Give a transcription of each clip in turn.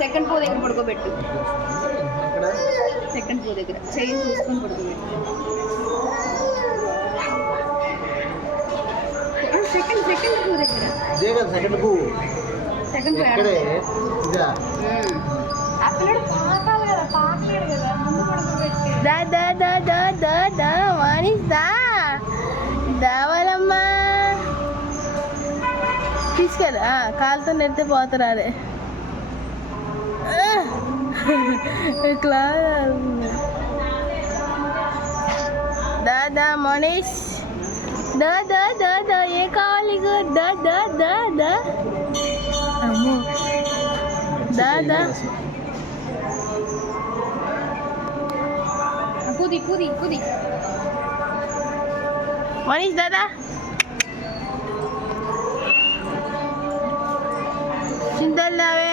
Second పో దగ్గర పడుకోబెట్టు. Second పో దగ్గర చైన్ చూసుకొని పడుకోబెట్టు. సెకండ్ పో దగ్గర సెకండ్ పో ఆ పిల్లడు పాకాలి కదా, పాకలేడు కదా, ముందు పడుకోబెట్టి. దావాలమ్మా తీసుకెళ్ళా కాలుతో నెడితే పోతారు. అదే ఇట్లా దా మనీష్ దా ఏ కావాలి దా అమ్మో దా కూది మనీష్ దాదా చింతల్లావే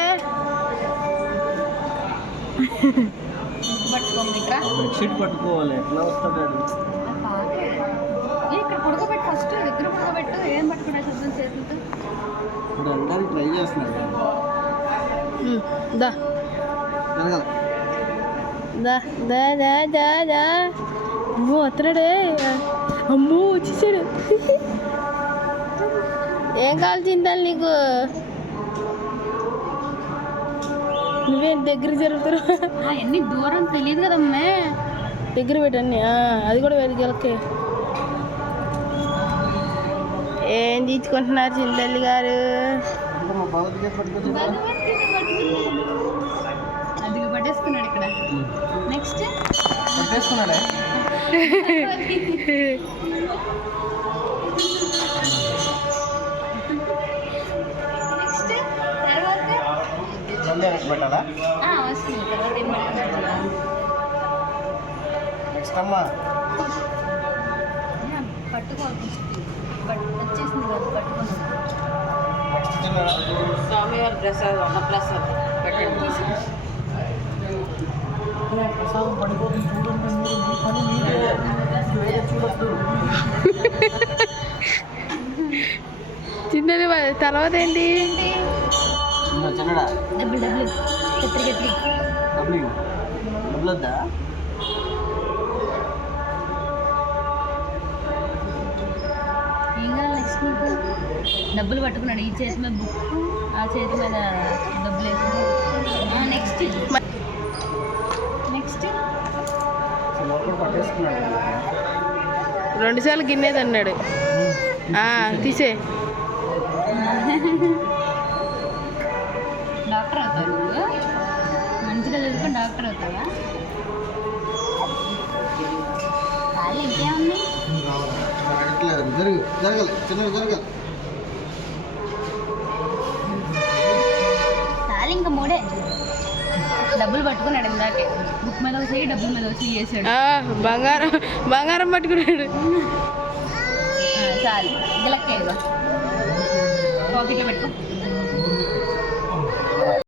పట్టుకోవాలి. ఎట్లా వస్తాడు ఇక్కడ పడుకోబెట్టు, ఫస్ట్ దగ్గర పడుకోబెట్టు. ఏం పట్టుకునే శబ్దం చేతులతో ఇప్పుడు వెళ్ళడానికి ట్రై చేస్తున్నాడు. అమ్మో వస్తున్నాడే, అమ్మో వచ్చేసాడు. ఏం కావాలి చింతాలి నీకు? నువ్వేం దగ్గర జరుగుతున్నావు? అన్నీ దూరం తెలియదు కదమ్మే, దగ్గర పెట్టండి. అది కూడా వేరే గెలకే. ఏం తీసుకుంటున్నారు చింతల్లి గారు? అది పట్టేసుకున్నాడు ఇక్కడ. నెక్స్ట్ పట్టేసుకున్నాడే. నెక్స్ట్ తర్వాత పెట్టాలా? వస్తుంది. తర్వాత ఏం పట్టుకున్నాడు? నెక్స్ట్ అమ్మా పట్టుకోవాలి. వచ్చేసింది కదా, పట్టుకున్నాడు. స్వామివారి ప్రసాదం అన్నప్రసాదం పెట్టండి. చిన్నది తర్వాత ఏంటి? చిన్నడా డబ్బులు గట్టి డబ్బులు వద్దా? ఏం కావాలి నెక్స్ట్ నీకు? డబ్బులు పట్టుకున్నాడు. ఈ చేతి మీద బుక్, ఆ చేతి మీద డబ్బులు వేసుకున్నాడు. నెక్స్ట్ పట్టేసుకున్నాడు. 2 సార్లు గిన్నెది అన్నాడు. తీసే. డాక్టర్ అవుతావు నువ్వు? మంచిగా చదువుకొని డాక్టర్ అవుతావా? ఖాళీ ఇంకేముంది? జరగాలి చిన్నది జరగాలి. ఖాళీ ఇంకా 3 డబ్బులు పట్టుకున్నాడు. ఇందాకే బుక్ మీద వచ్చి డబ్బుల మీద వచ్చి చేసాడు. బంగారం పట్టుకున్నాడు. చాలు గిలక్కేగా పాకెట్లో పెట్టుకో.